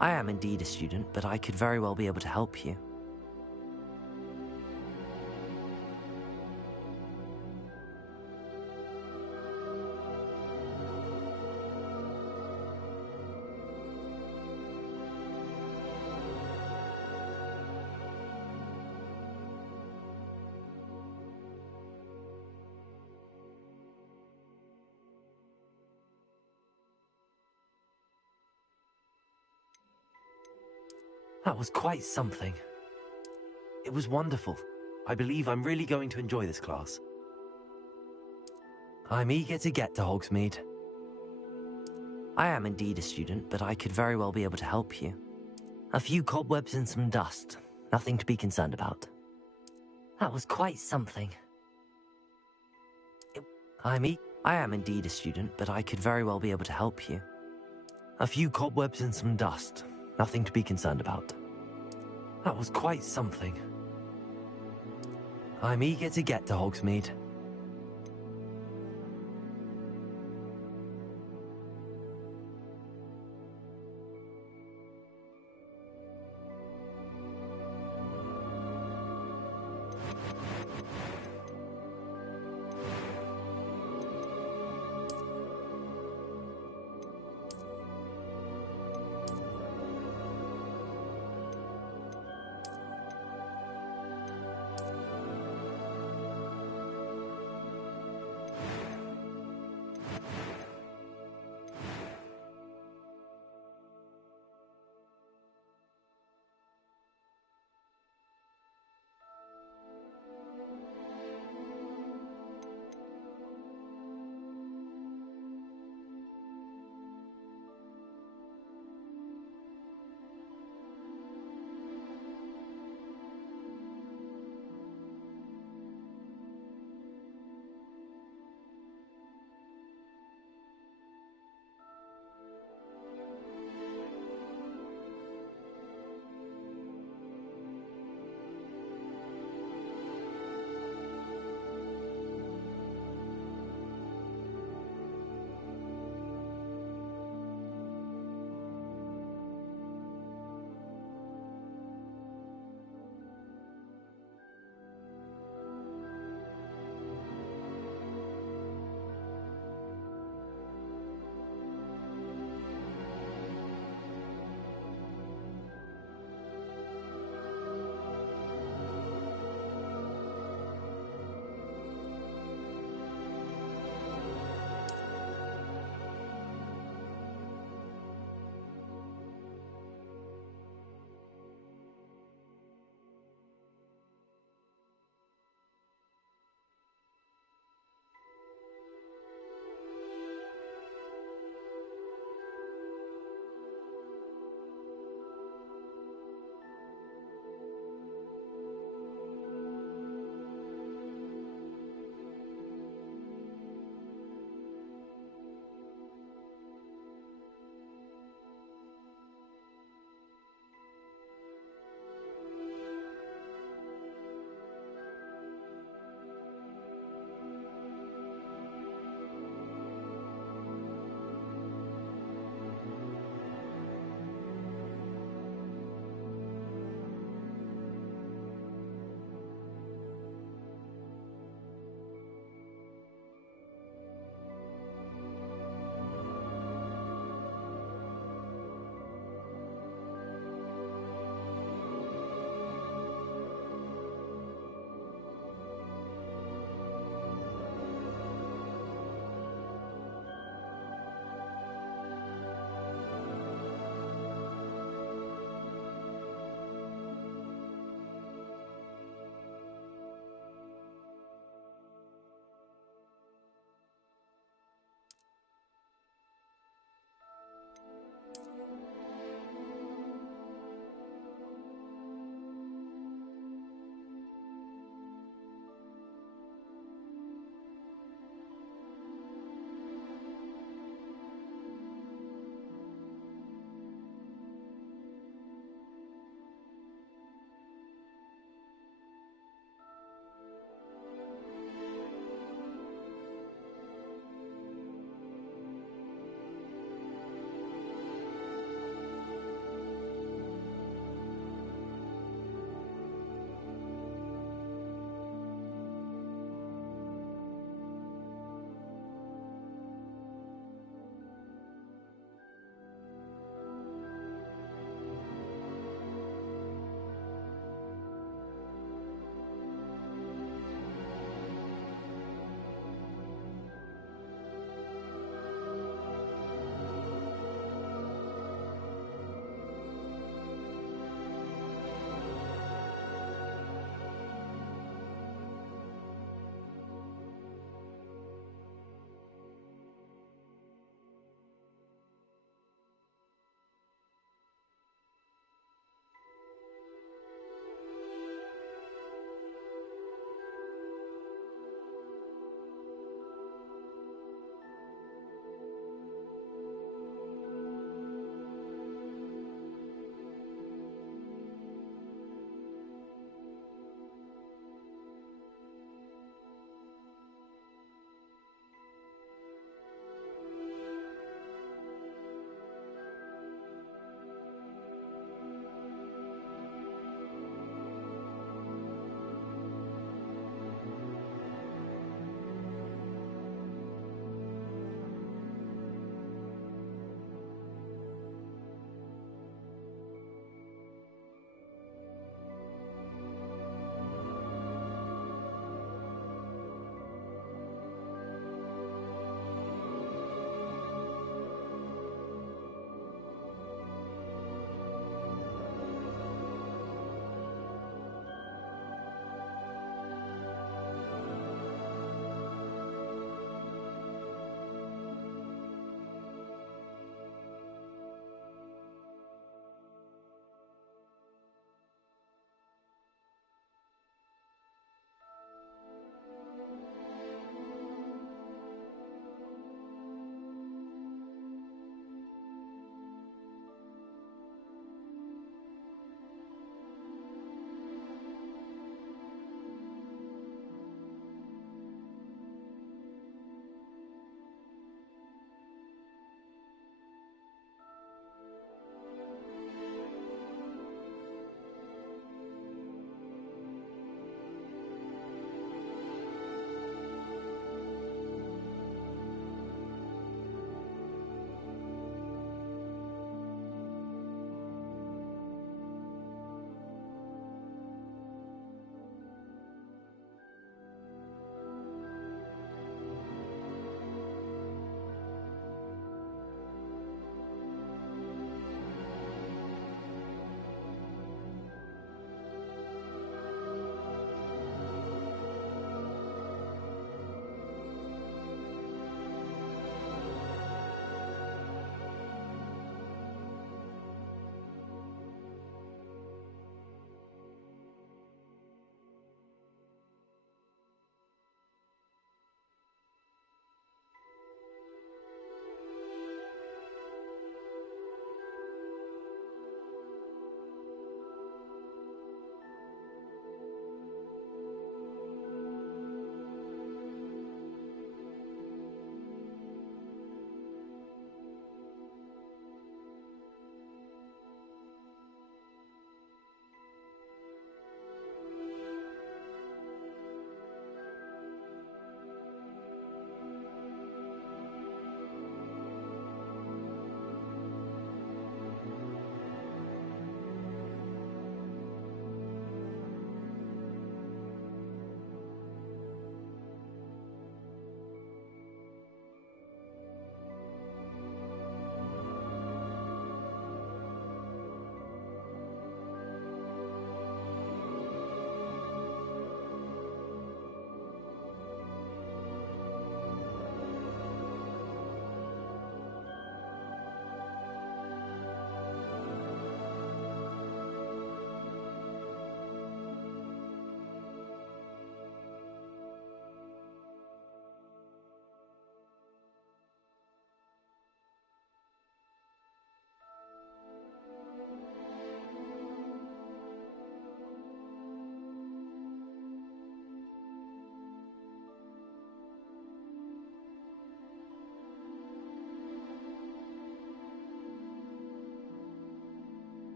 I am indeed a student, but I could very well be able to help you. That was quite something. It was wonderful. I believe I'm really going to enjoy this class. I'm eager to get to Hogsmeade. I am indeed a student, but I could very well be able to help you. A few cobwebs and some dust. Nothing to be concerned about. That was quite something. I am indeed a student, but I could very well be able to help you. A few cobwebs and some dust. Nothing to be concerned about. That was quite something. I'm eager to get to Hogsmeade.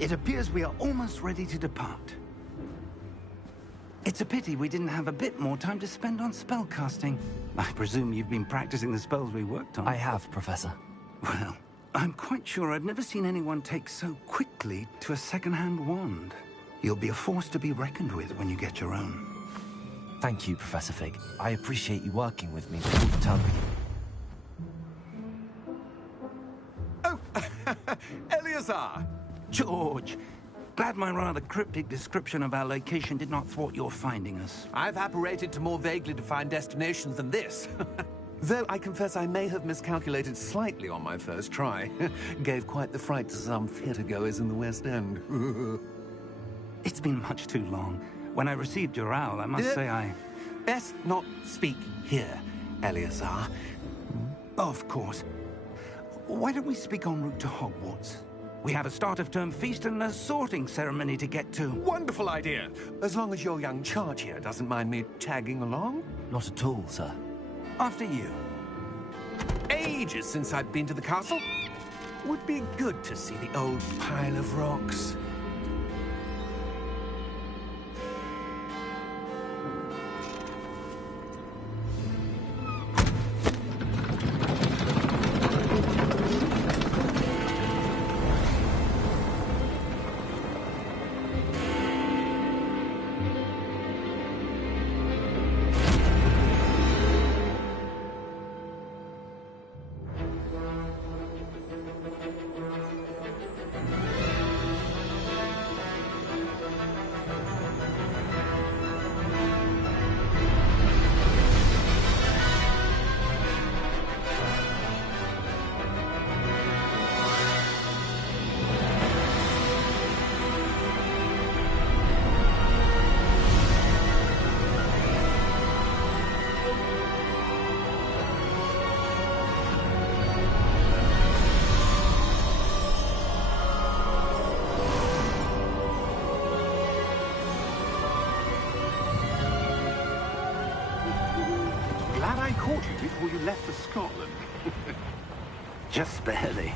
It appears we are almost ready to depart. It's a pity we didn't have a bit more time to spend on spellcasting. I presume you've been practicing the spells we worked on. I have, Professor. Well, I'm quite sure I've never seen anyone take so quickly to a second-hand wand. You'll be a force to be reckoned with when you get your own. Thank you, Professor Fig. I appreciate you working with me before the term begins. Oh, Eleazar! George, glad my rather cryptic description of our location did not thwart your finding us. I've apparated to more vaguely defined destinations than this. Though I confess I may have miscalculated slightly on my first try. Gave quite the fright to some theatre-goers in the West End. It's been much too long. When I received your owl, I must say I... Best not speak here, Eleazar. Of course. Why don't we speak en route to Hogwarts? We have a start-of-term feast and a sorting ceremony to get to. Wonderful idea! As long as your young charge here doesn't mind me tagging along. Not at all, sir. After you. Ages since I've been to the castle. Would be good to see the old pile of rocks. Glad I caught you before you left for Scotland. Just barely.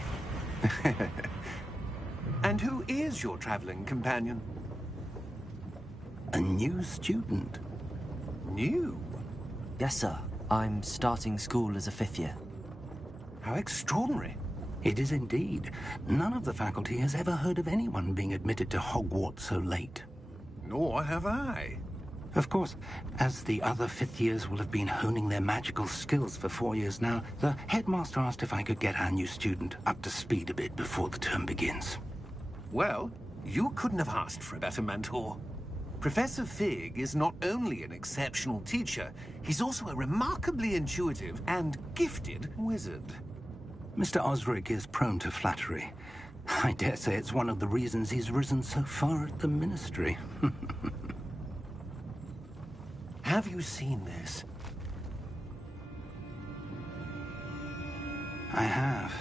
And who is your traveling companion? A new student. New? Yes, sir. I'm starting school as a 5th year. How extraordinary. It is indeed. None of the faculty has ever heard of anyone being admitted to Hogwarts so late. Nor have I. Of course, as the other 5th years will have been honing their magical skills for 4 years now, the headmaster asked if I could get our new student up to speed a bit before the term begins. Well, you couldn't have asked for a better mentor. Professor Fig is not only an exceptional teacher, he's also a remarkably intuitive and gifted wizard. Mr. Osric is prone to flattery. I dare say it's one of the reasons he's risen so far at the Ministry. Have you seen this? I have.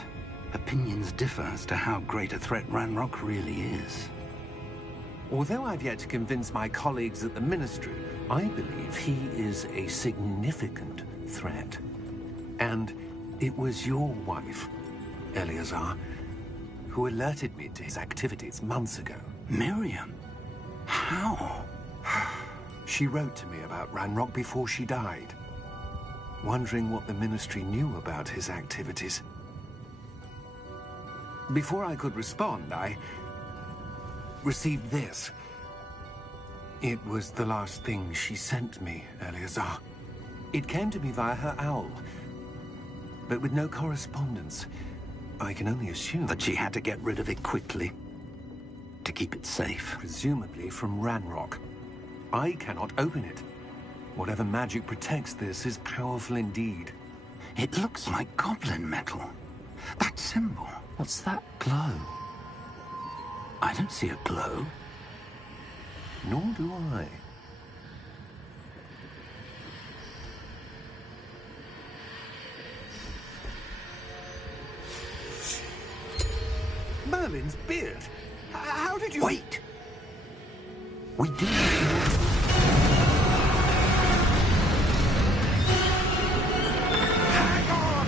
Opinions differ as to how great a threat Ranrock really is. Although I've yet to convince my colleagues at the Ministry, I believe he is a significant threat. And it was your wife, Eleazar, who alerted me to his activities months ago. Miriam? How? She wrote to me about Ranrock before she died, wondering what the Ministry knew about his activities. Before I could respond, I received this. It was the last thing she sent me, Eleazar. It came to me via her owl, but with no correspondence. I can only assume That she had to get rid of it quickly, to keep it safe. presumably from Ranrock. I cannot open it. Whatever magic protects this is powerful indeed. It looks like goblin metal. That symbol. What's that glow? I don't see a glow. Nor do I. Merlin's beard. How did you... Wait! We do. Hang on!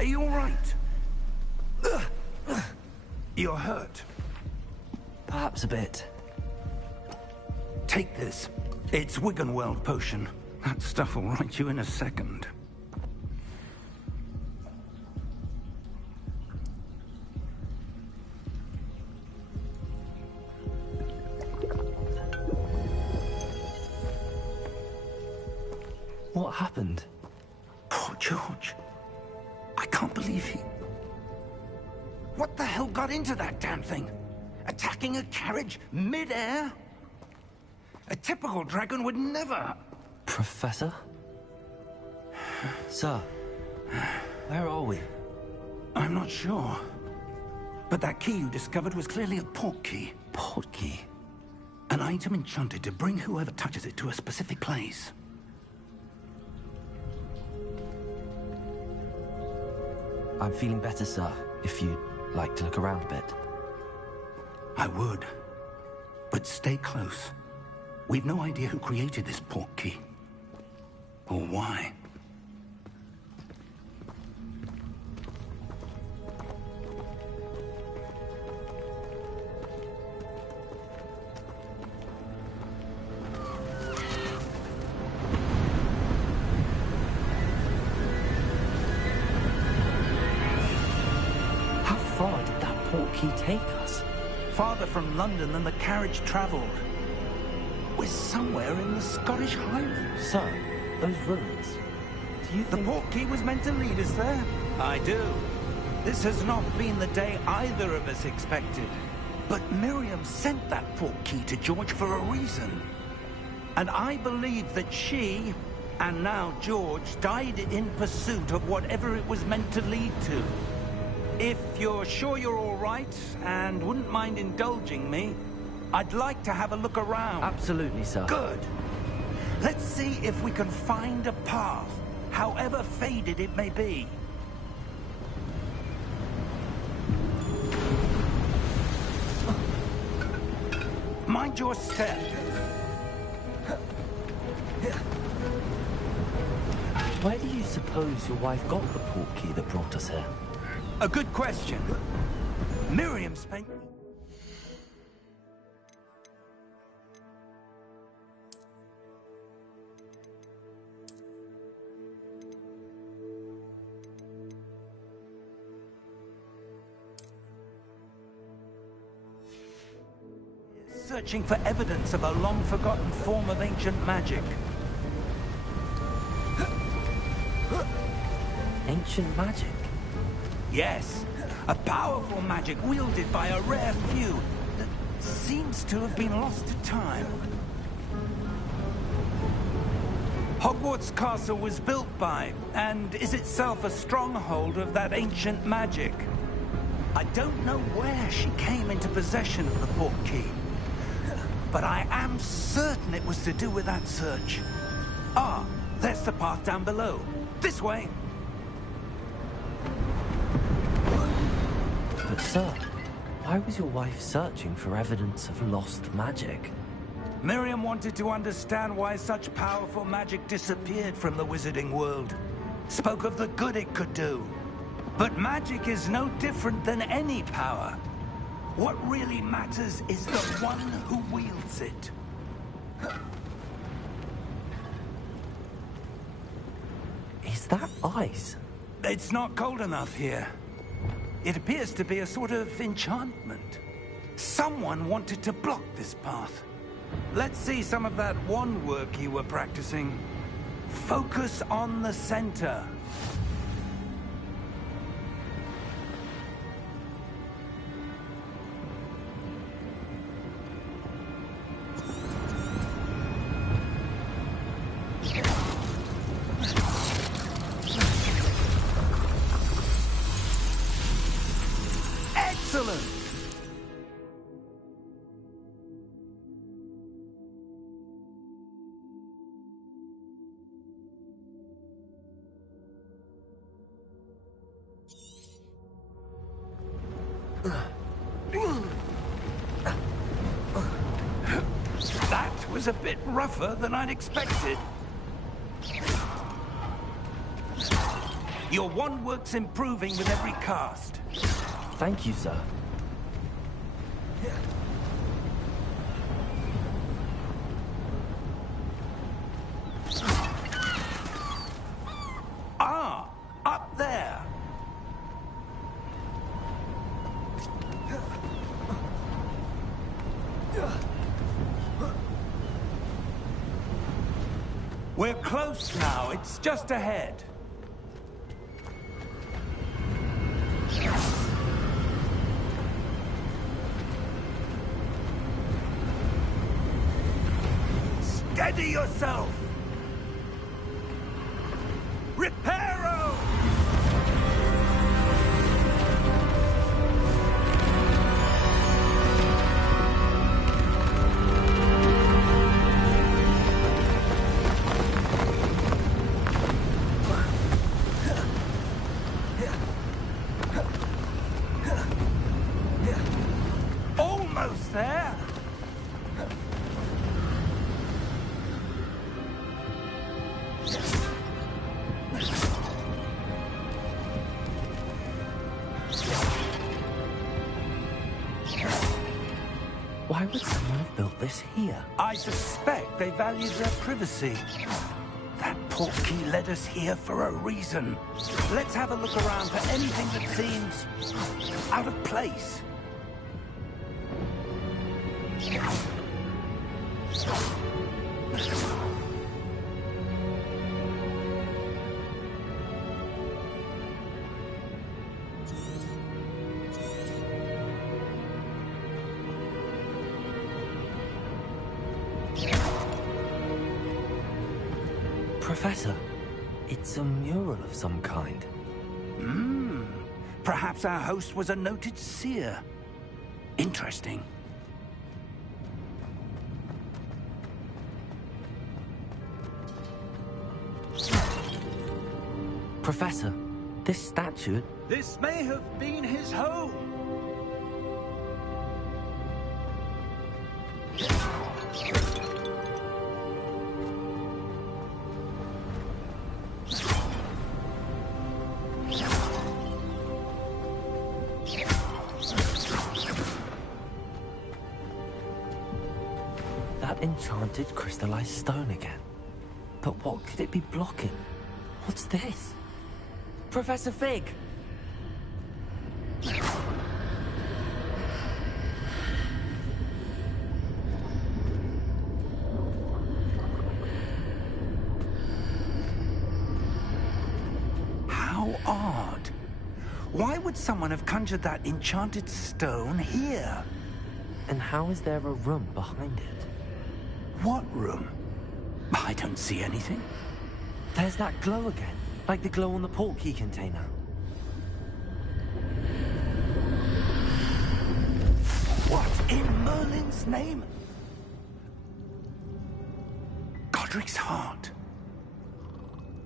Are you all right? You're hurt. Perhaps a bit. Take this. It's Wiggenweld potion. That stuff will right you in a second. What happened? Poor George. I can't believe he... What the hell got into that damn thing? Attacking a carriage mid-air? A typical dragon would never... Professor? Sir, where are we? I'm not sure. But that key you discovered was clearly a port key. Port key? An item enchanted to bring whoever touches it to a specific place. I'm feeling better, sir, if you'd like to look around a bit. I would. But stay close. We've no idea who created this port key. Or why. How far did that port key take us? Farther from London than the carriage traveled. We're somewhere in the Scottish Highlands. Sir, those ruins. Do you The think... port key was meant to lead us there? I do. This has not been the day either of us expected. But Miriam sent that port key to George for a reason. And I believe that she, and now George, died in pursuit of whatever it was meant to lead to. If you're sure you're all right, and wouldn't mind indulging me, I'd like to have a look around. Absolutely, sir. Good. Let's see if we can find a path, however faded it may be. Mind your step. Where do you suppose your wife got the port key that brought us here? A good question. Miriam spent... searching for evidence of a long-forgotten form of ancient magic. Ancient magic? Yes, a powerful magic wielded by a rare few that seems to have been lost to time. Hogwarts Castle was built by, and is itself a stronghold of that ancient magic. I don't know where she came into possession of the port key, but I am certain it was to do with that search. Ah, there's the path down below. This way. But sir, why was your wife searching for evidence of lost magic? Miriam wanted to understand why such powerful magic disappeared from the wizarding world. Spoke of the good it could do. But magic is no different than any power. What really matters is the one who wields it. Is that ice? It's not cold enough here. It appears to be a sort of enchantment. Someone wanted to block this path. Let's see some of that wand work you were practicing. Focus on the center. Excellent! That was a bit rougher than I'd expected. Your wand work's improving with every cast. Thank you, sir. Ah, up there. We're close now. It's just ahead. Steady yourself! Reparo! Almost there! Why would someone have built this here? I suspect they valued their privacy. That portkey led us here for a reason. Let's have a look around for anything that seems out of place. Professor, it's a mural of some kind. Perhaps our host was a noted seer. Interesting. Professor, this statue... This may have been his home. That enchanted crystallized stone again. But what could it be blocking? What's this? Professor Fig! How odd. Why would someone have conjured that enchanted stone here? And how is there a room behind it? What room? I don't see anything. There's that glow again, like the glow on the portkey container. What in Merlin's name? Godric's heart.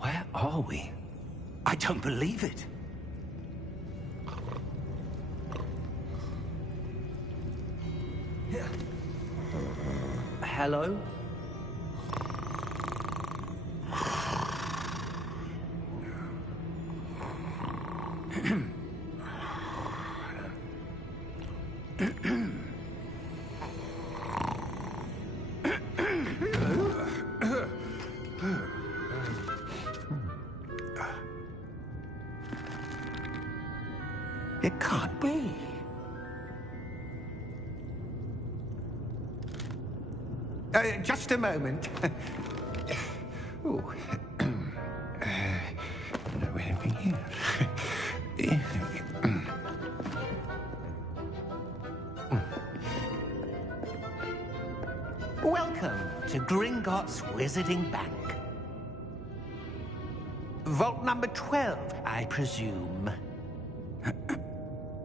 Where are we? I don't believe it. Hello? It can't be. Just a moment. Oh. Where are we here? Welcome to Gringotts Wizarding Bank. Vault number 12, I presume.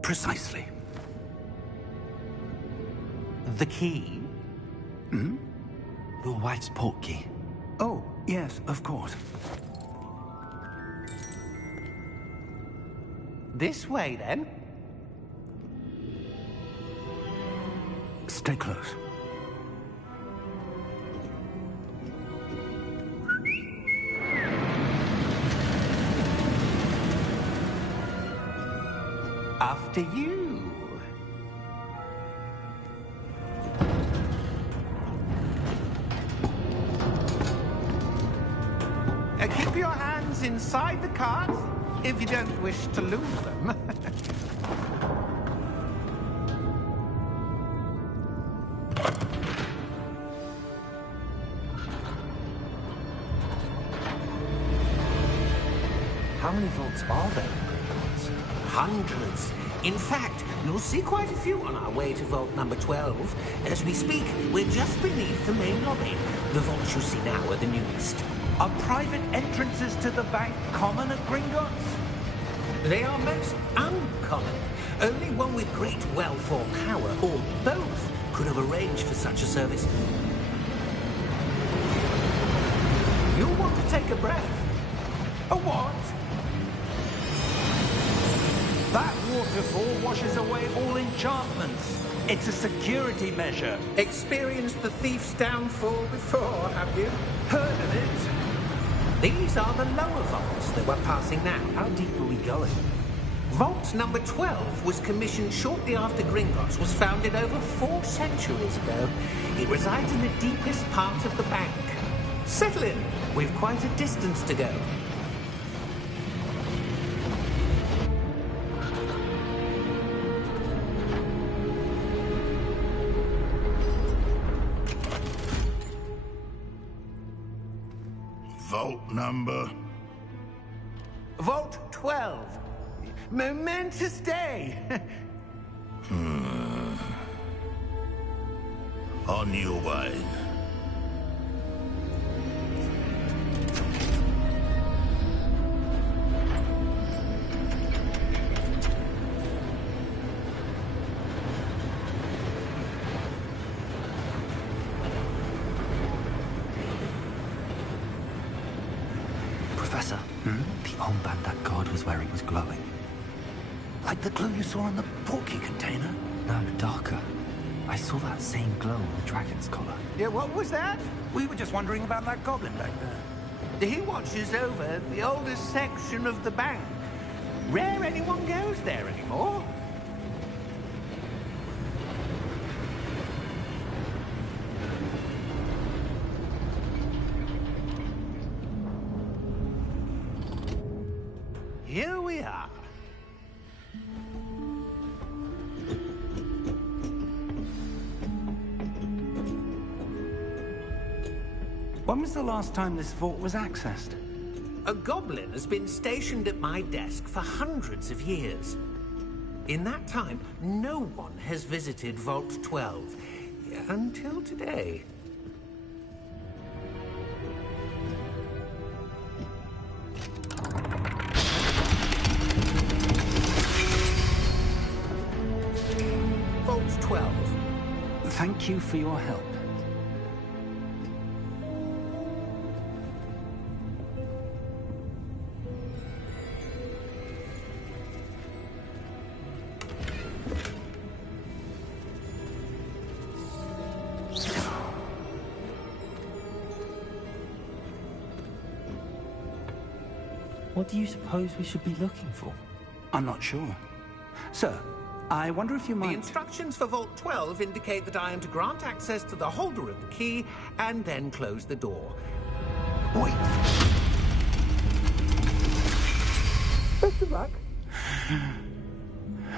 Precisely. The key? Your wife's portkey. Oh, yes, of course. This way, then. Stay close. After you. Keep your hands inside the cart if you don't wish to lose them. How many vaults are there in Gringotts? Hundreds. In fact, you'll see quite a few on our way to vault number 12. As we speak, we're just beneath the main lobby. The vaults you see now are the newest. Are private entrances to the bank common at Gringotts? They are most uncommon. Only one with great wealth or power, or both, could have arranged for such a service. You'll want to take a breath. A what? That waterfall washes away all enchantments. It's a security measure. Experienced the thief's downfall before, have you? Heard of it? These are the lower vaults that we're passing now. How deep are we going? Vault number 12 was commissioned shortly after Gringotts was founded over 4 centuries ago. It resides in the deepest part of the bank. Settle in. We've quite a distance to go. Vault number? Vault 12. Momentous day. On your way. Professor, the armband that guard was wearing was glowing. Like the glow you saw on the portkey container? No, darker. I saw that same glow on the dragon's collar. Yeah, what was that? We were just wondering about that goblin back there. He watches over the oldest section of the bank. Rare anyone goes there anymore. Here we are. When was the last time this vault was accessed? A goblin has been stationed at my desk for hundreds of years. In that time, no one has visited Vault 12. Until today. Vault 12. Thank you for your help. What do you suppose we should be looking for? I'm not sure. Sir, I wonder if you The might... instructions for Vault 12 indicate that I am to grant access to the holder of the key and then close the door. Wait! Best of luck.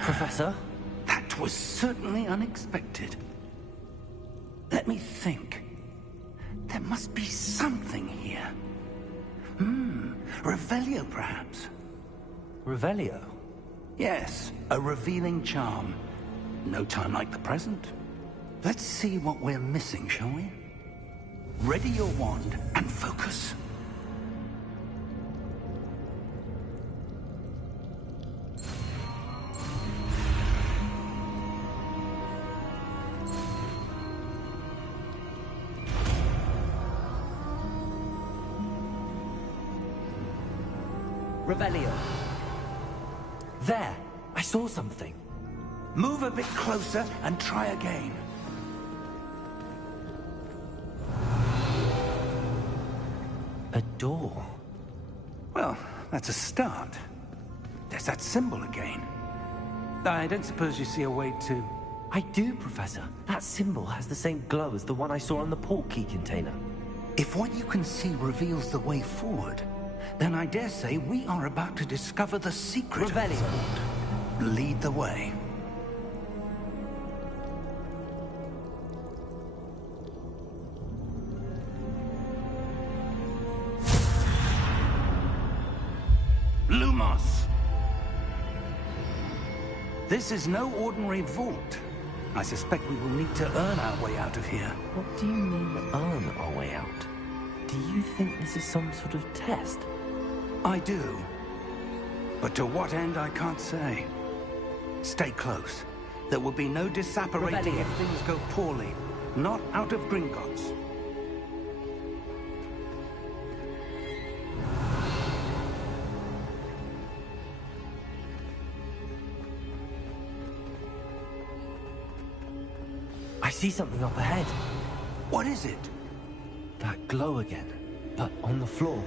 Professor? That was certainly unexpected. Let me think. There must be something here. Revelio, perhaps? Revelio? Yes, a revealing charm. No time like the present. Let's see what we're missing, shall we? Ready your wand and focus. Revelio. There! I saw something. Move a bit closer and try again. A door. Well, that's a start. There's that symbol again. I don't suppose you see a way to... I do, Professor. That symbol has the same glow as the one I saw on the portkey container. If what you can see reveals the way forward, then I dare say we are about to discover the secret of Revelio. the vault. Lead the way. Lumos! This is no ordinary vault. I suspect we will need to earn our way out of here. What do you mean, earn our way out? Do you think this is some sort of test? I do. But to what end, I can't say. Stay close. There will be no disapparating if things go poorly. Not out of Gringotts. I see something up ahead. What is it? That glow again, but on the floor.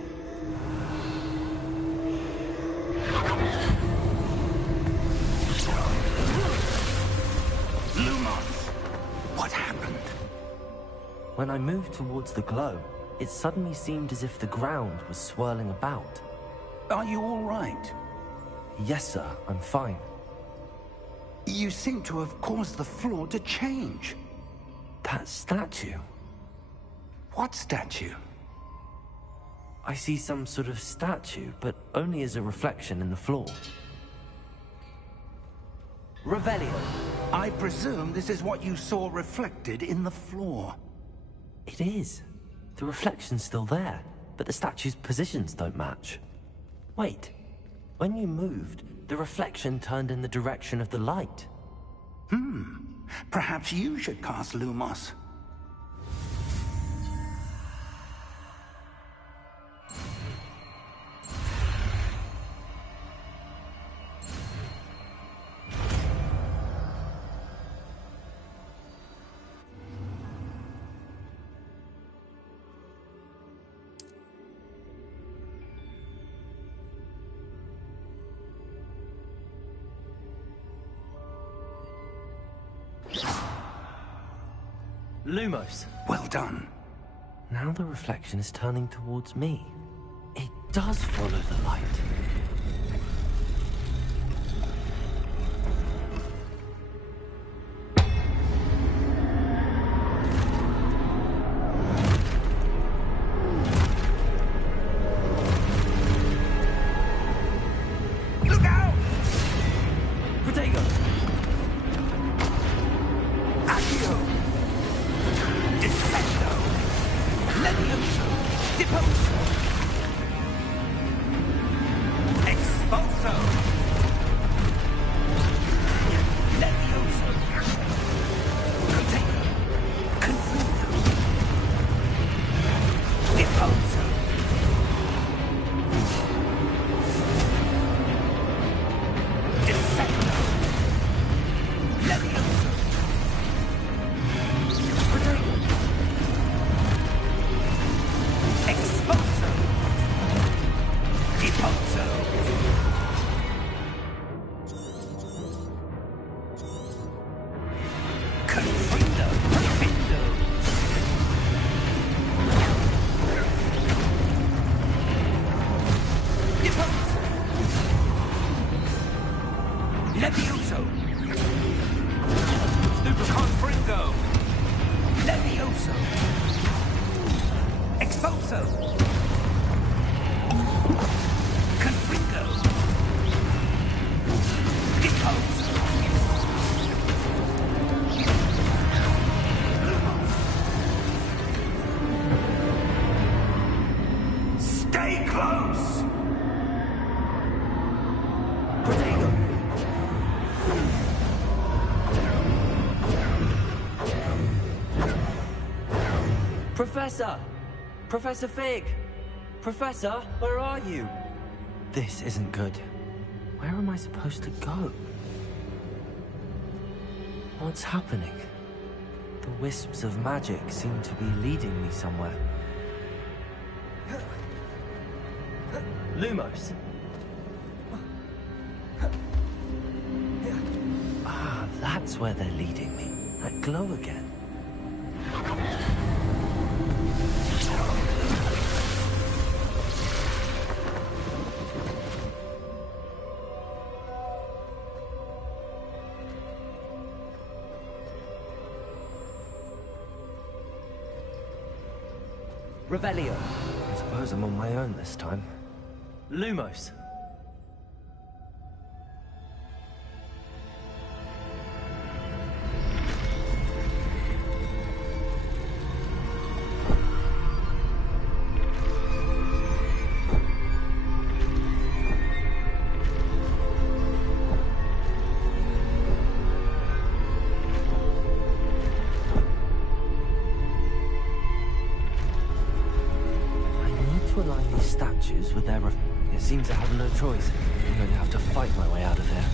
Lumos! What happened? When I moved towards the glow, it suddenly seemed as if the ground was swirling about. Are you all right? Yes, sir, I'm fine. You seem to have caused the floor to change. That statue. What statue? I see some sort of statue, but only as a reflection in the floor. Revelio. I presume this is what you saw reflected in the floor. It is. The reflection's still there, but the statue's positions don't match. Wait. When you moved, the reflection turned in the direction of the light. Perhaps you should cast Lumos. Lumos. Well done. Now the reflection is turning towards me. It does follow the light. Look out! Protego! Accio! Defendo! Levioso! Deposo! Expulso! Levioso! Protego! Confundo! Deposo! Defendo! Levioso! Protego! Expulso! Deposo! Confundo! Profindo! Deposo! Levioso! Stupicon Fringo! Levioso! Expulso! Confringo! Deposo! Stay close! Protego! Professor! Professor Fig! Professor, where are you? This isn't good. Where am I supposed to go? What's happening? The wisps of magic seem to be leading me somewhere. Lumos! That's where they're leading me. That glow again. Revelio. I suppose I'm on my own this time. Lumos. With their it seems I have no choice. I'm going to have to fight my way out of here.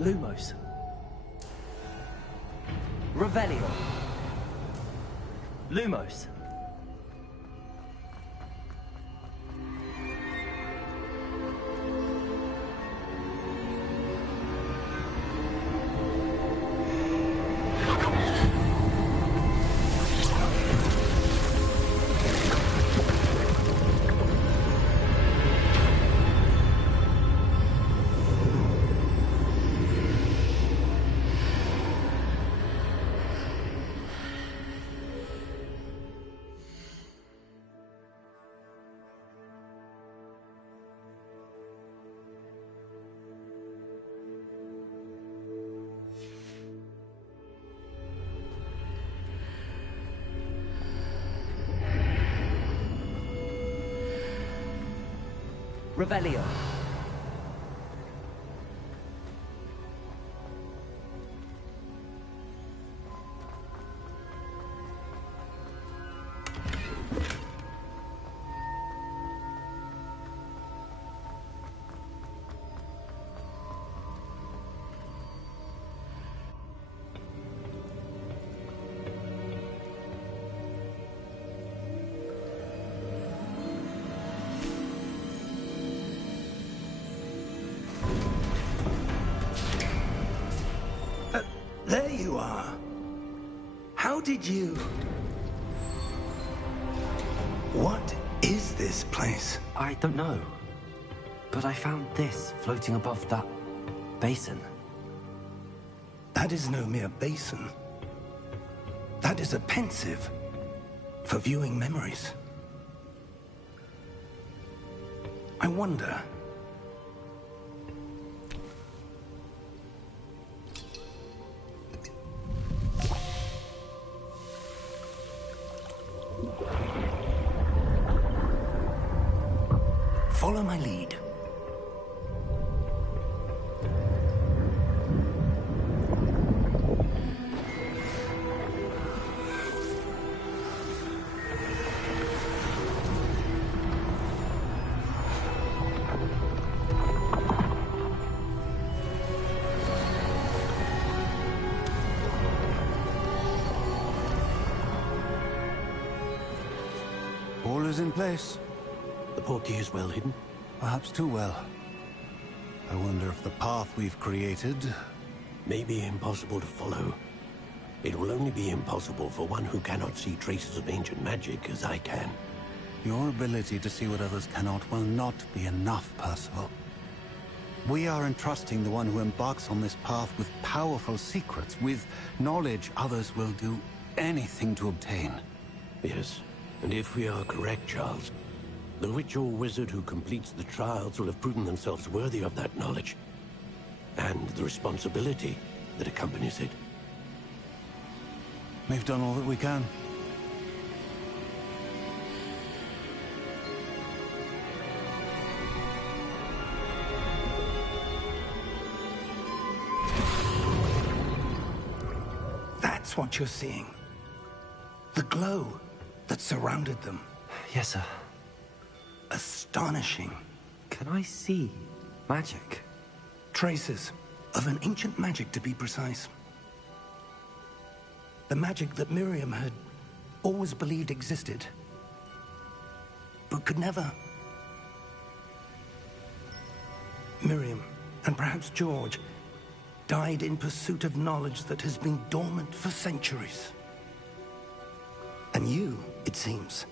Lumos. Revelio. Lumos. Revelio. There you are. How did you... What is this place? I don't know. But I found this floating above that basin. That is no mere basin. That is a pensive for viewing memories. I wonder... Follow my lead. All is in place. The portkey is well hidden? Perhaps too well. I wonder if the path we've created... May be impossible to follow. It will only be impossible for one who cannot see traces of ancient magic as I can. Your ability to see what others cannot will not be enough, Percival. We are entrusting the one who embarks on this path with powerful secrets, with knowledge others will do anything to obtain. Yes, and if we are correct, Charles, the witch or wizard who completes the trials will have proven themselves worthy of that knowledge, and the responsibility that accompanies it. We've done all that we can. That's what you're seeing. The glow that surrounded them. Yes, sir. Astonishing. Can I see magic? Traces of an ancient magic, to be precise. The magic that Miriam had always believed existed, but could never. Miriam, and perhaps George, died in pursuit of knowledge that has been dormant for centuries. And you, it seems,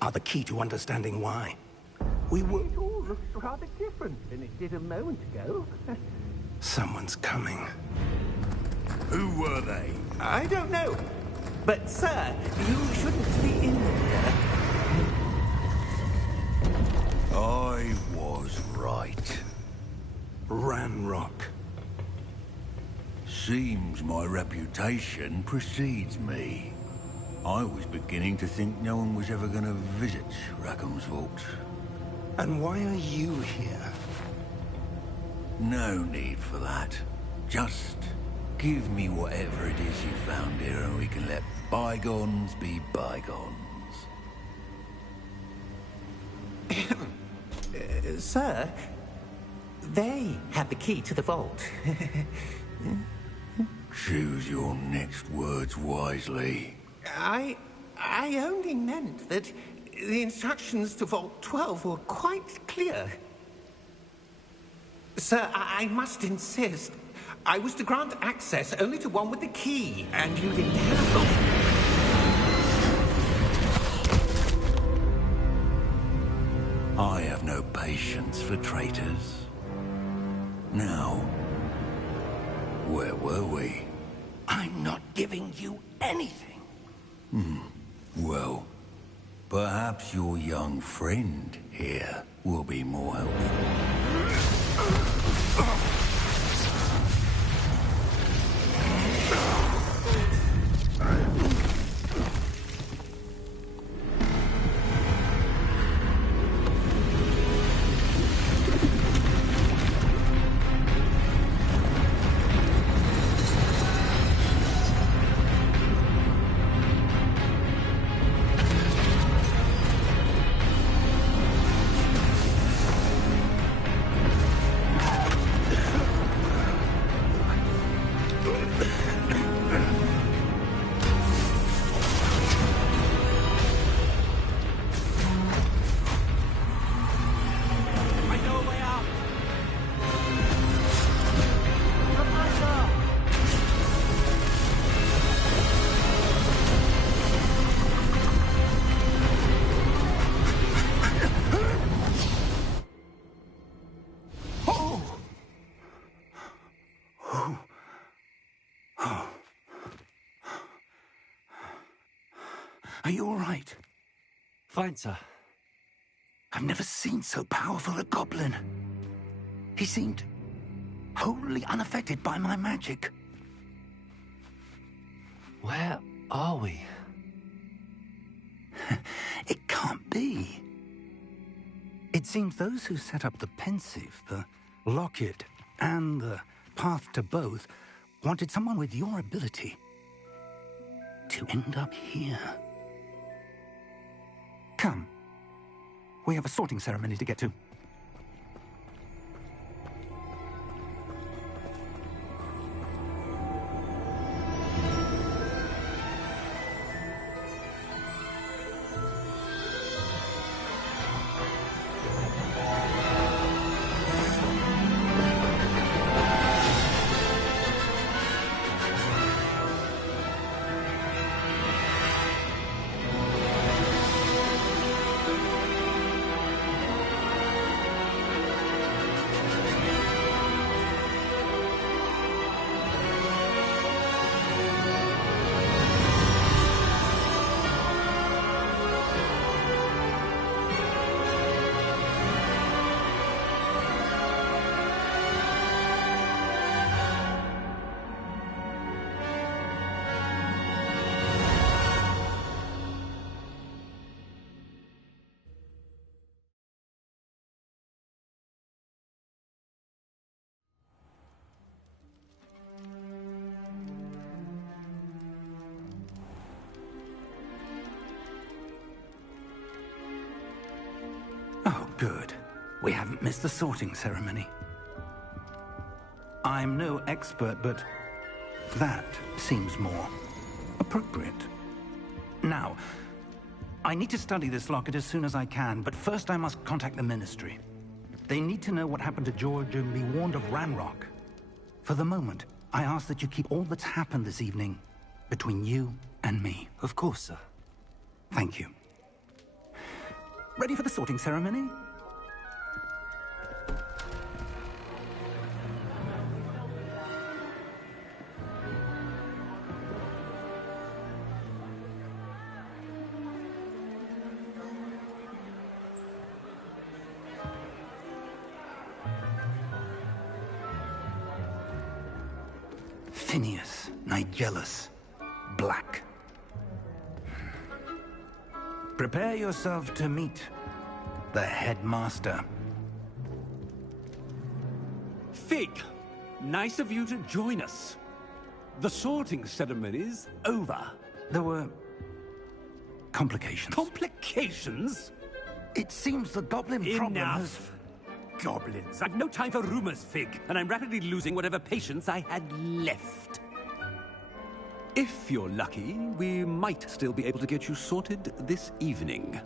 are the key to understanding why. We were... It all looks rather different than it did a moment ago. Someone's coming. Who were they? I don't know. But, sir, you shouldn't be in here. I was right. Ranrock. Seems my reputation precedes me. I was beginning to think no one was ever going to visit Rackham's vault. And why are you here? No need for that. Just give me whatever it is you found here and we can let bygones be bygones. Sir, they have the key to the vault. Choose your next words wisely. I only meant that the instructions to Vault 12 were quite clear. Sir, I must insist. I was to grant access only to one with the key, and you didn't have one. I have no patience for traitors. Now, where were we? I'm not giving you anything. Well, perhaps your young friend here will be more helpful. Are you all right? Fine, sir. I've never seen so powerful a goblin. He seemed wholly unaffected by my magic. Where are we? It can't be. It seems those who set up the pensive, the locket, and the path to both wanted someone with your ability to end up here. Come. We have a sorting ceremony to get to. Oh, good. We haven't missed the sorting ceremony. I'm no expert, but that seems more appropriate. Now, I need to study this locket as soon as I can, but first I must contact the Ministry. They need to know what happened to George and be warned of Ranrock. For the moment, I ask that you keep all that's happened this evening between you and me. Of course, sir. Thank you. Ready for the sorting ceremony? Phineas, Nigellus, Black. Prepare yourself to meet the headmaster. Fig, nice of you to join us. The sorting ceremony's over. There were complications. Complications? It seems the goblin problem has... Enough! Goblins. I've no time for rumors, Fig, and I'm rapidly losing whatever patience I had left. If you're lucky, we might still be able to get you sorted this evening.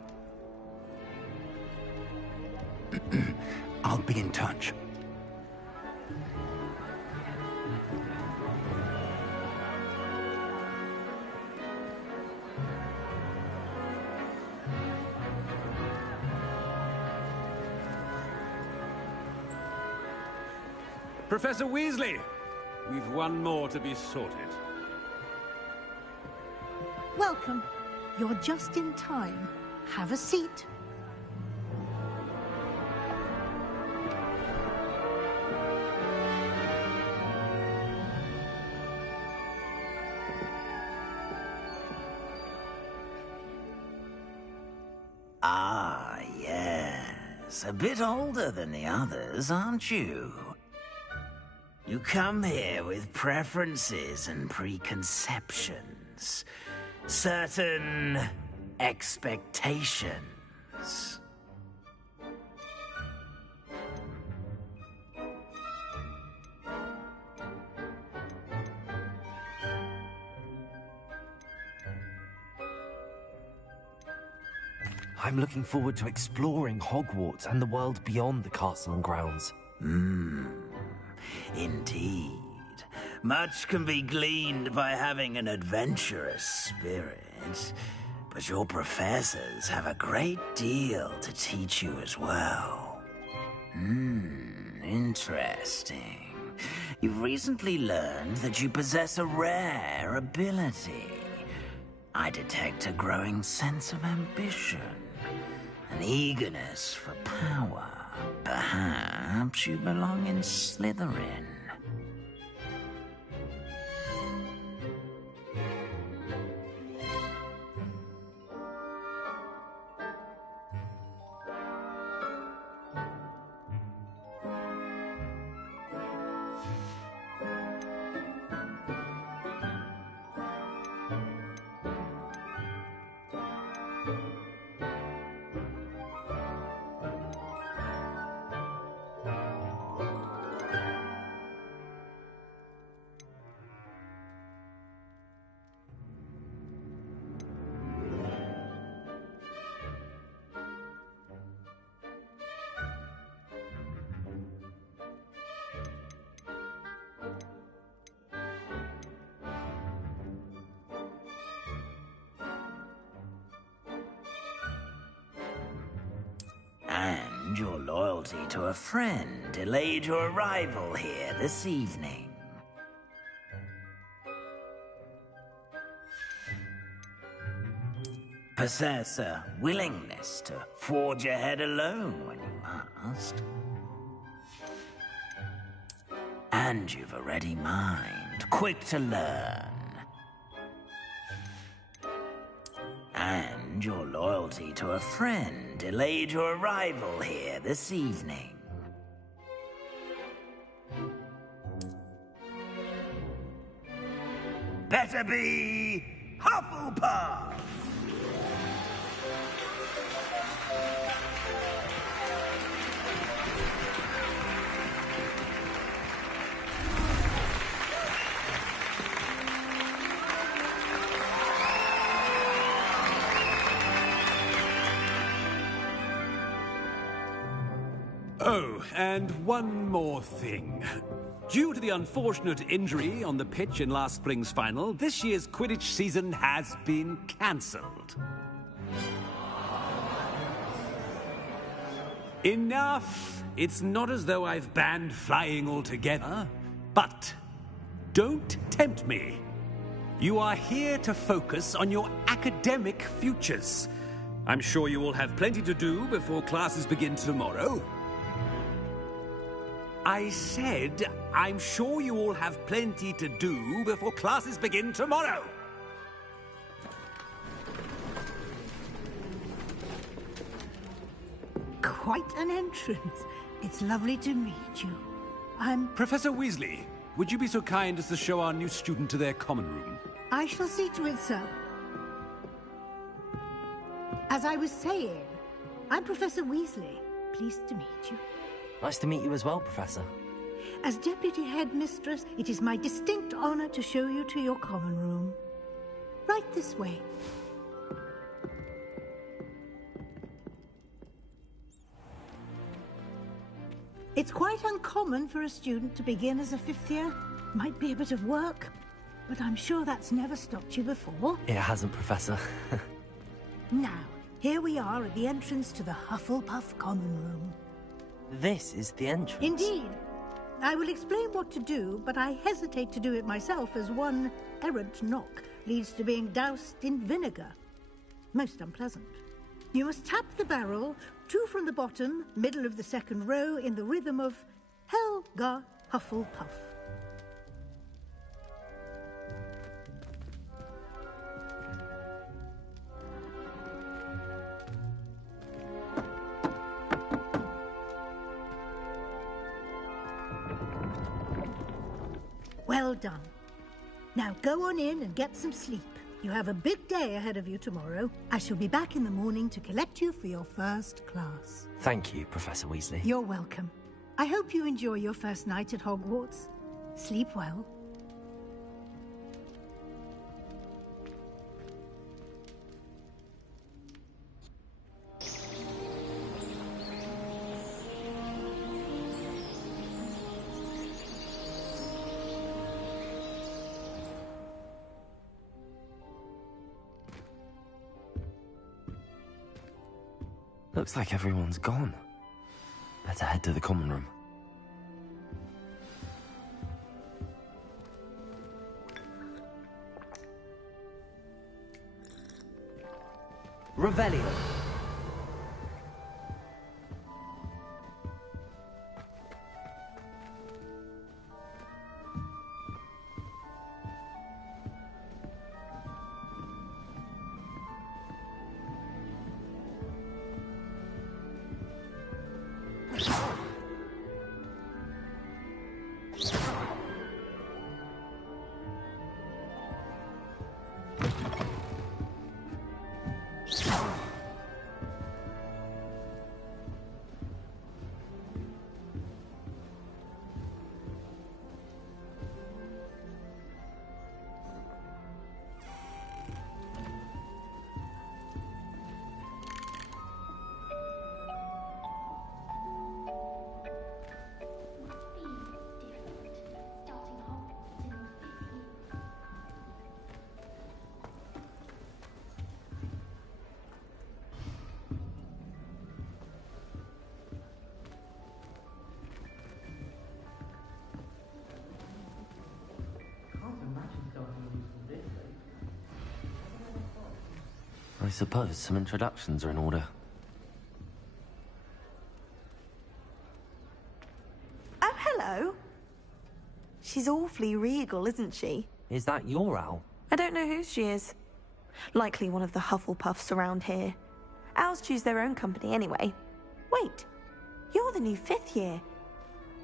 I'll be in touch. Professor Weasley, we've one more to be sorted. Welcome. You're just in time. Have a seat. Ah, yes. A bit older than the others, aren't you? You come here with preferences and preconceptions. Certain expectations. I'm looking forward to exploring Hogwarts and the world beyond the castle and grounds. Indeed. Much can be gleaned by having an adventurous spirit, but your professors have a great deal to teach you as well. Interesting. You've recently learned that you possess a rare ability. I detect a growing sense of ambition, an eagerness for power. Perhaps you belong in Slytherin. And your loyalty to a friend delayed your arrival here this evening. Possess a willingness to forge ahead alone when you must. And you've a ready mind, quick to learn. And your loyalty to a friend delayed your arrival here this evening. Better be Hufflepuff! Oh, and one more thing. Due to the unfortunate injury on the pitch in last spring's final, this year's Quidditch season has been cancelled. Enough! It's not as though I've banned flying altogether, but don't tempt me. You are here to focus on your academic futures. I'm sure you will have plenty to do before classes begin tomorrow. I said, I'm sure you all have plenty to do before classes begin tomorrow. Quite an entrance. It's lovely to meet you. I'm... Professor Weasley, would you be so kind as to show our new student to their common room? I shall see to it, sir. As I was saying, I'm Professor Weasley. Pleased to meet you. Nice to meet you as well, Professor. As Deputy Headmistress, it is my distinct honor to show you to your common room. Right this way. It's quite uncommon for a student to begin as a fifth year. Might be a bit of work, but I'm sure that's never stopped you before. It hasn't, Professor. Now, here we are at the entrance to the Hufflepuff common room. This is the entrance. Indeed. I will explain what to do, but I hesitate to do it myself as one errant knock leads to being doused in vinegar. Most unpleasant. You must tap the barrel, 2 from the bottom, middle of the second row, in the rhythm of Helga Hufflepuff. Well done. Now go on in and get some sleep. You have a big day ahead of you tomorrow. I shall be back in the morning to collect you for your first class. Thank you, Professor Weasley. You're welcome. I hope you enjoy your first night at Hogwarts. Sleep well. Looks like everyone's gone. Better head to the common room. Revelio. I suppose some introductions are in order. Oh, hello. She's awfully regal, isn't she? Is that your owl? I don't know who she is. Likely one of the Hufflepuffs around here. Owls choose their own company anyway. Wait, you're the new 5th year.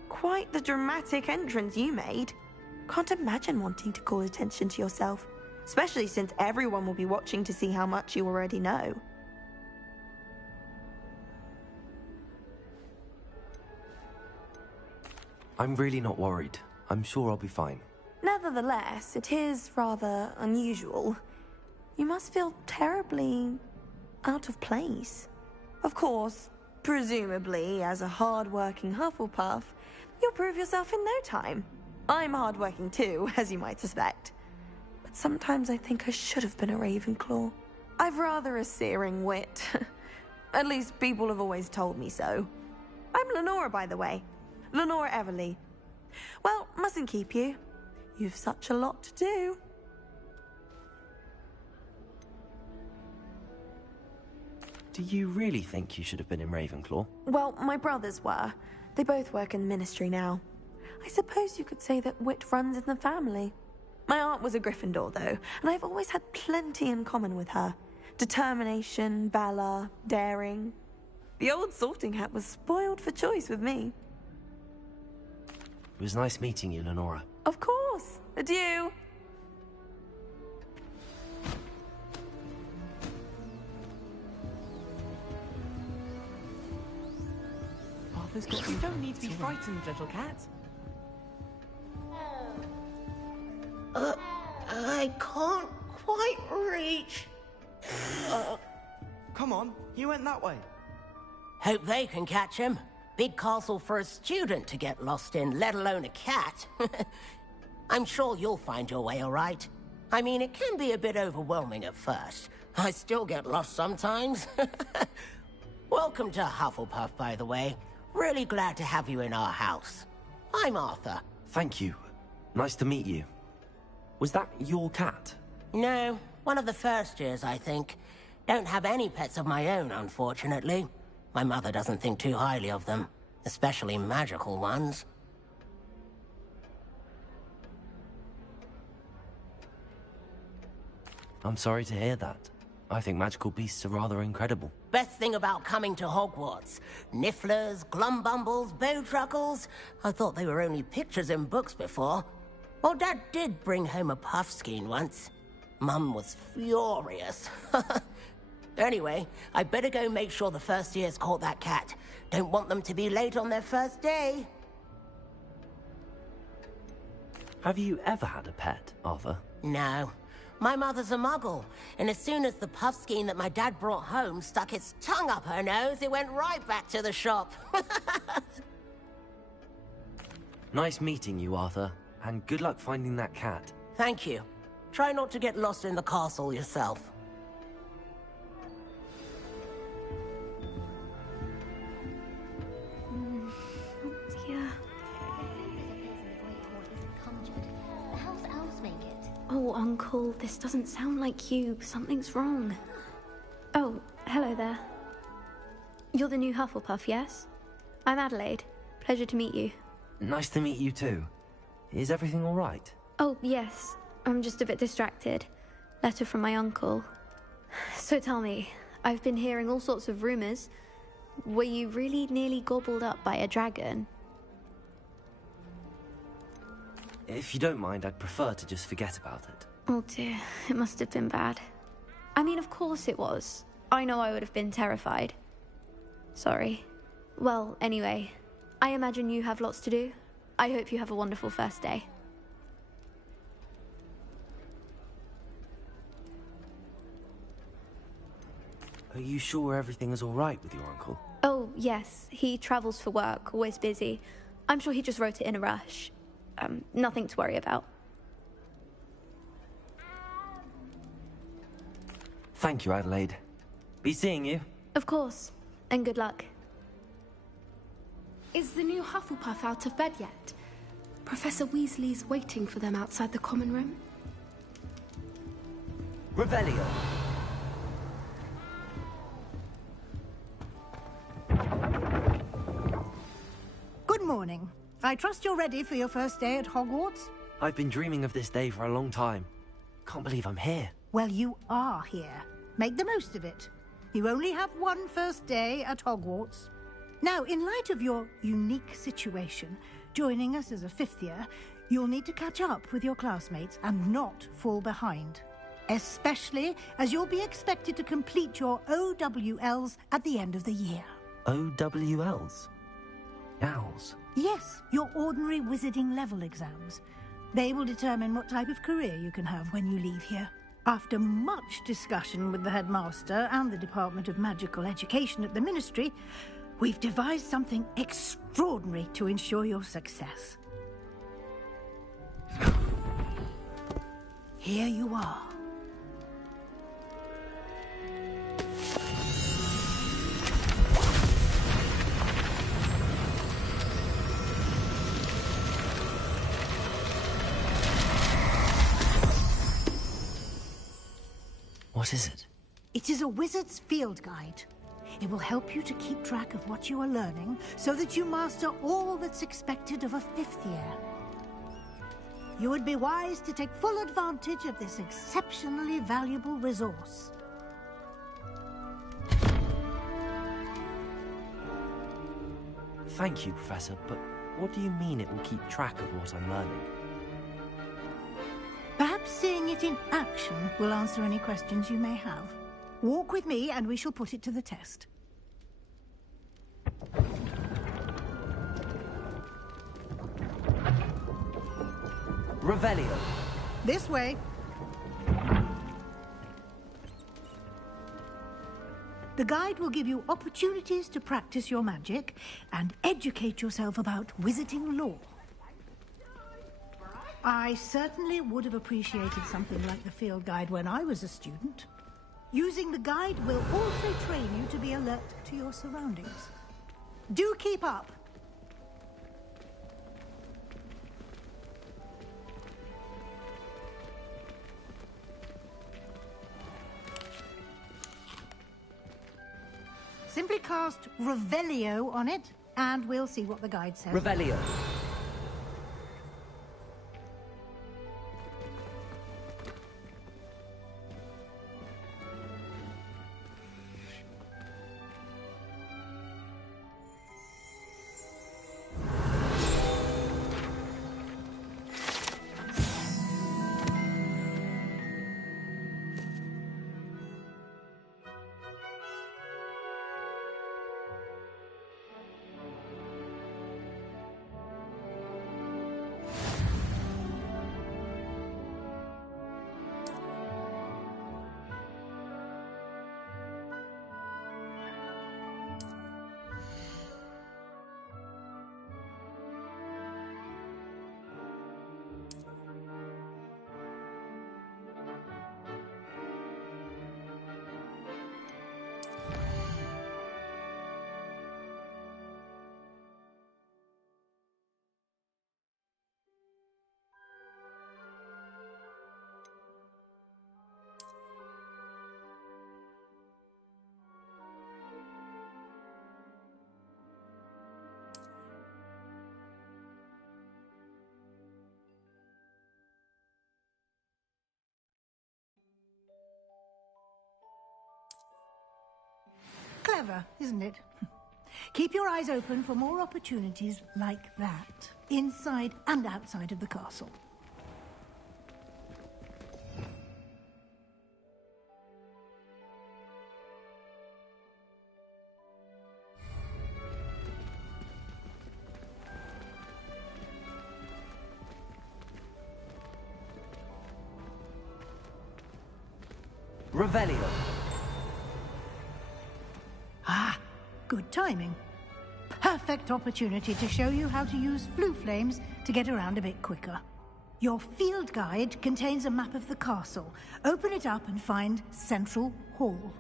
Quite the dramatic entrance you made. Can't imagine wanting to call attention to yourself. Especially since everyone will be watching to see how much you already know. I'm really not worried. I'm sure I'll be fine. Nevertheless, it is rather unusual. You must feel terribly out of place. Of course, presumably, as a hard-working Hufflepuff, you'll prove yourself in no time. I'm hard-working too, as you might suspect. Sometimes I think I should have been a Ravenclaw. I've rather a searing wit. At least people have always told me so. I'm Lenora, by the way. Lenora Everly. Well, mustn't keep you. You've such a lot to do. Do you really think you should have been in Ravenclaw? Well, my brothers were. They both work in the Ministry now. I suppose you could say that wit runs in the family. My aunt was a Gryffindor, though, and I've always had plenty in common with her. Determination, valor, daring. The old sorting hat was spoiled for choice with me. It was nice meeting you, Lenora. Of course. Adieu. Father's got you. Don't need to be frightened, little cat. I can't quite reach. Come on, you went that way. Hope they can catch him. Big castle for a student to get lost in, let alone a cat. I'm sure you'll find your way all right. I mean, it can be a bit overwhelming at first. I still get lost sometimes. Welcome to Hufflepuff, by the way. Really glad to have you in our house. I'm Arthur. Thank you. Nice to meet you. Was that your cat? No, one of the first years, I think. Don't have any pets of my own, unfortunately. My mother doesn't think too highly of them, especially magical ones. I'm sorry to hear that. I think magical beasts are rather incredible. Best thing about coming to Hogwarts. Nifflers, glumbumbles, bowtruckles. I thought they were only pictures in books before. Well, Dad did bring home a puffskein once. Mum was furious. Anyway, I better go make sure the first years caught that cat. Don't want them to be late on their first day. Have you ever had a pet, Arthur? No. My mother's a muggle, and as soon as the puffskein that my dad brought home stuck its tongue up her nose, it went right back to the shop. Nice meeting you, Arthur, and good luck finding that cat. Thank you. Try not to get lost in the castle yourself. Oh, Uncle, this doesn't sound like you. Something's wrong. Oh, You're the new Hufflepuff, yes? I'm Adelaide. Pleasure to meet you. Nice to meet you too. Is everything all right? Oh, yes. I'm just a bit distracted. Letter from my uncle. So tell me, I've been hearing all sorts of rumors. Were you really nearly gobbled up by a dragon? If you don't mind, I'd prefer to just forget about it. Oh dear, it must have been bad. I mean, of course it was. I know I would have been terrified. Sorry. Well, anyway, I imagine you have lots to do. I hope you have a wonderful first day. Are you sure everything is all right with your uncle? Oh, yes. He travels for work, always busy. I'm sure he just wrote it in a rush. Nothing to worry about. Thank you, Adelaide. Be seeing you. Of course. And good luck. Is the new Hufflepuff out of bed yet? Professor Weasley's waiting for them outside the common room. Revelio. Good morning. I trust you're ready for your first day at Hogwarts? I've been dreaming of this day for a long time. Can't believe I'm here. Well, you are here. Make the most of it. You only have one first day at Hogwarts. Now, in light of your unique situation, joining us as a fifth year, you'll need to catch up with your classmates and not fall behind. Especially as you'll be expected to complete your OWLs at the end of the year. OWLs? Owls? Yes, your ordinary wizarding level exams. They will determine what type of career you can have when you leave here. After much discussion with the headmaster and the Department of Magical Education at the Ministry, we've devised something extraordinary to ensure your success. Here you are. What is it? It is a wizard's field guide. It will help you to keep track of what you are learning so that you master all that's expected of a fifth year. You would be wise to take full advantage of this exceptionally valuable resource. Thank you, Professor, but what do you mean it will keep track of what I'm learning? Perhaps seeing it in action will answer any questions you may have. Walk with me and we shall put it to the test. Revelio. This way. The guide will give you opportunities to practice your magic and educate yourself about wizarding lore. I certainly would have appreciated something like the field guide when I was a student. Using the guide will also train you to be alert to your surroundings. Do keep up! Simply cast Revelio on it, and we'll see what the guide says. Revelio. Clever, isn't it? Keep your eyes open for more opportunities like that, inside and outside of the castle. Revelio. Ah, good timing. Perfect opportunity to show you how to use flue flames to get around a bit quicker. Your field guide contains a map of the castle. Open it up and find Central Hall.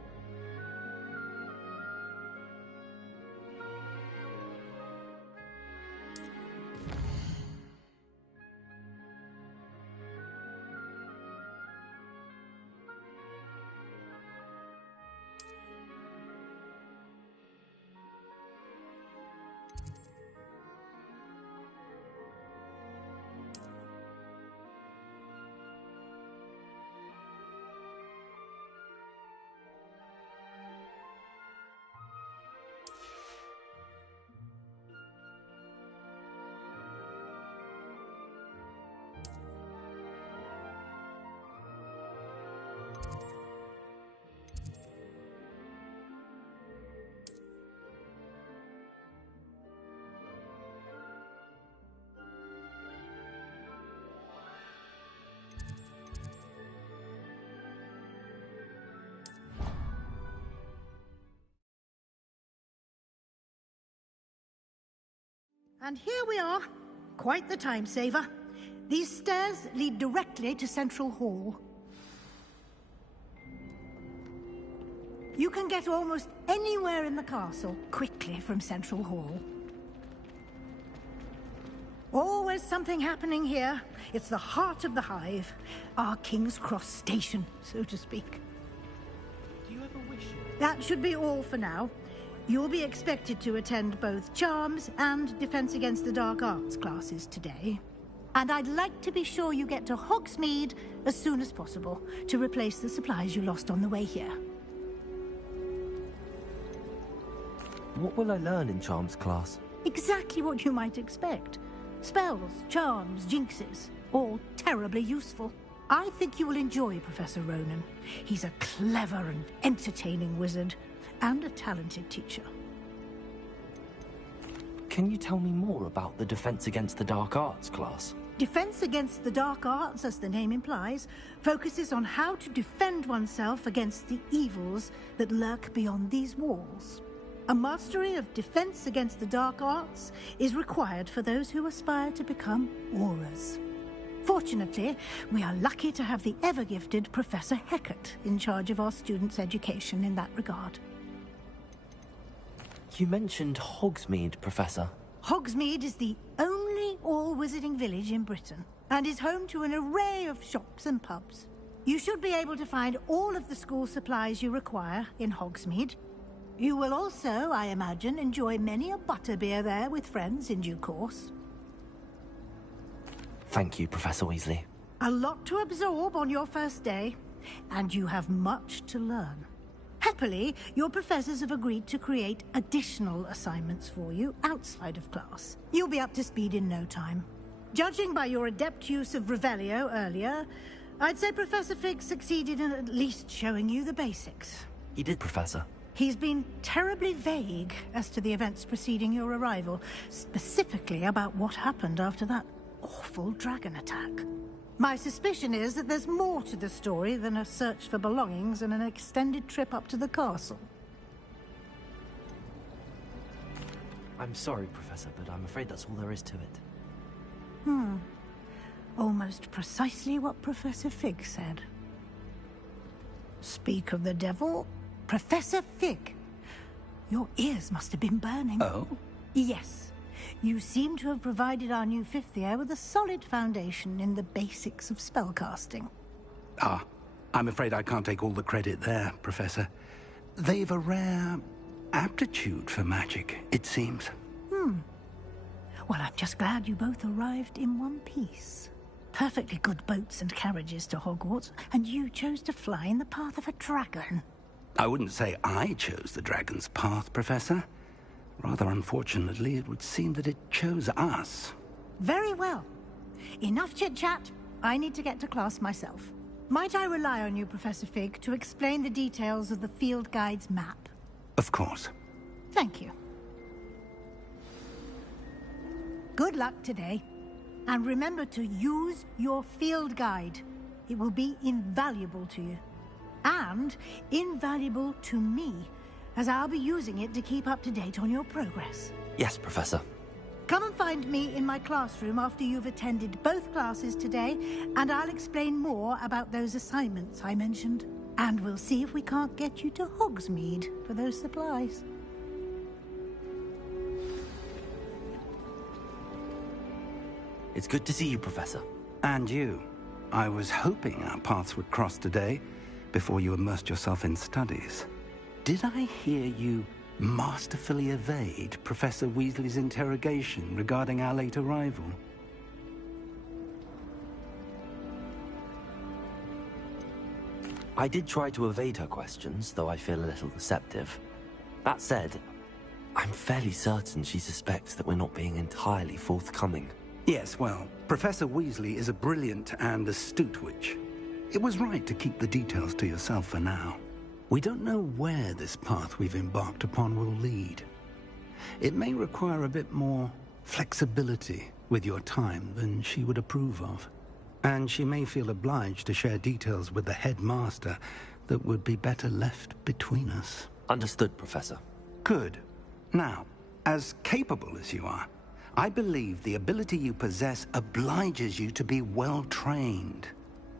And here we are. Quite the time saver. These stairs lead directly to Central Hall. You can get almost anywhere in the castle quickly from Central Hall. Always something happening here. It's the heart of the hive. Our King's Cross station, so to speak. Do you ever wish? That should be all for now. You'll be expected to attend both Charms and Defense Against the Dark Arts classes today. And I'd like to be sure you get to Hogsmeade as soon as possible to replace the supplies you lost on the way here. What will I learn in Charms class? Exactly what you might expect. Spells, charms, jinxes, all terribly useful. I think you will enjoy Professor Ronan. He's a clever and entertaining wizard, and a talented teacher. Can you tell me more about the Defense Against the Dark Arts class? Defense Against the Dark Arts, as the name implies, focuses on how to defend oneself against the evils that lurk beyond these walls. A mastery of Defense Against the Dark Arts is required for those who aspire to become Aurors. Fortunately, we are lucky to have the ever-gifted Professor Hecat in charge of our students' education in that regard. You mentioned Hogsmeade, Professor. Hogsmeade is the only all-wizarding village in Britain, and is home to an array of shops and pubs. You should be able to find all of the school supplies you require in Hogsmeade. You will also, I imagine, enjoy many a butterbeer there with friends in due course. Thank you, Professor Weasley. A lot to absorb on your first day, and you have much to learn. Happily, your professors have agreed to create additional assignments for you outside of class. You'll be up to speed in no time. Judging by your adept use of Revelio earlier, I'd say Professor Fig succeeded in at least showing you the basics. He did, Professor. He's been terribly vague as to the events preceding your arrival, specifically about what happened after that awful dragon attack. My suspicion is that there's more to the story than a search for belongings and an extended trip up to the castle. I'm sorry, Professor, but I'm afraid that's all there is to it. Almost precisely what Professor Fig said. Speak of the devil, Professor Fig. Your ears must have been burning. Oh? Yes. You seem to have provided our new fifth year with a solid foundation in the basics of spellcasting. Ah, I'm afraid I can't take all the credit there, Professor. They've a rare aptitude for magic, it seems. Well, I'm just glad you both arrived in one piece. Perfectly good boats and carriages to Hogwarts, and you chose to fly in the path of a dragon. I wouldn't say I chose the dragon's path, Professor. Rather unfortunately, it would seem that it chose us. Very well. Enough chit-chat. I need to get to class myself. Might I rely on you, Professor Fig, to explain the details of the field guide's map? Of course. Thank you. Good luck today. And remember to use your field guide. It will be invaluable to you. And invaluable to me, as I'll be using it to keep up to date on your progress. Yes, Professor. Come and find me in my classroom after you've attended both classes today, and I'll explain more about those assignments I mentioned. And we'll see if we can't get you to Hogsmeade for those supplies. It's good to see you, Professor. And you. I was hoping our paths would cross today, before you immersed yourself in studies. Did I hear you masterfully evade Professor Weasley's interrogation regarding our late arrival? I did try to evade her questions, though I feel a little deceptive. That said, I'm fairly certain she suspects that we're not being entirely forthcoming. Yes, well, Professor Weasley is a brilliant and astute witch. It was right to keep the details to yourself for now. We don't know where this path we've embarked upon will lead. It may require a bit more flexibility with your time than she would approve of. And she may feel obliged to share details with the headmaster that would be better left between us. Understood, Professor. Good. Now, as capable as you are, I believe the ability you possess obliges you to be well-trained.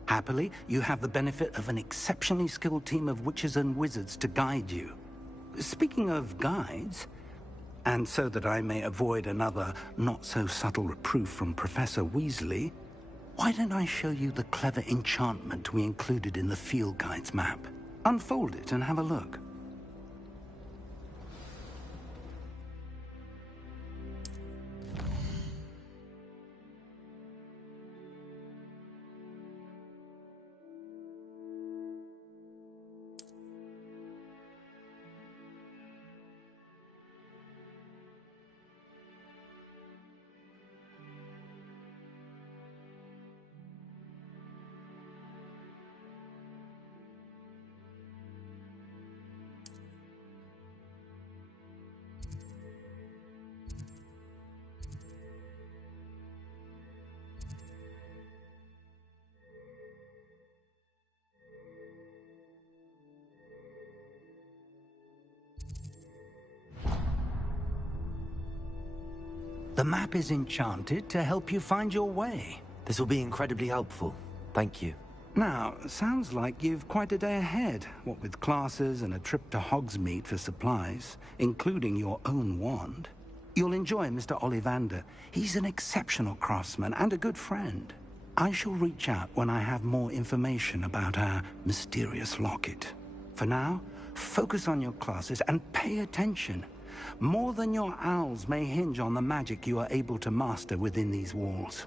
Happily, you have the benefit of an exceptionally skilled team of witches and wizards to guide you. Speaking of guides, and so that I may avoid another not-so-subtle reproof from Professor Weasley, why don't I show you the clever enchantment we included in the field guide's map? Unfold it and have a look. The map is enchanted to help you find your way. This will be incredibly helpful. Thank you. Now, sounds like you've quite a day ahead, what with classes and a trip to Hogsmeade for supplies, including your own wand. You'll enjoy Mr. Ollivander. He's an exceptional craftsman and a good friend. I shall reach out when I have more information about our mysterious locket. For now, focus on your classes and pay attention. More than your owls may hinge on the magic you are able to master within these walls.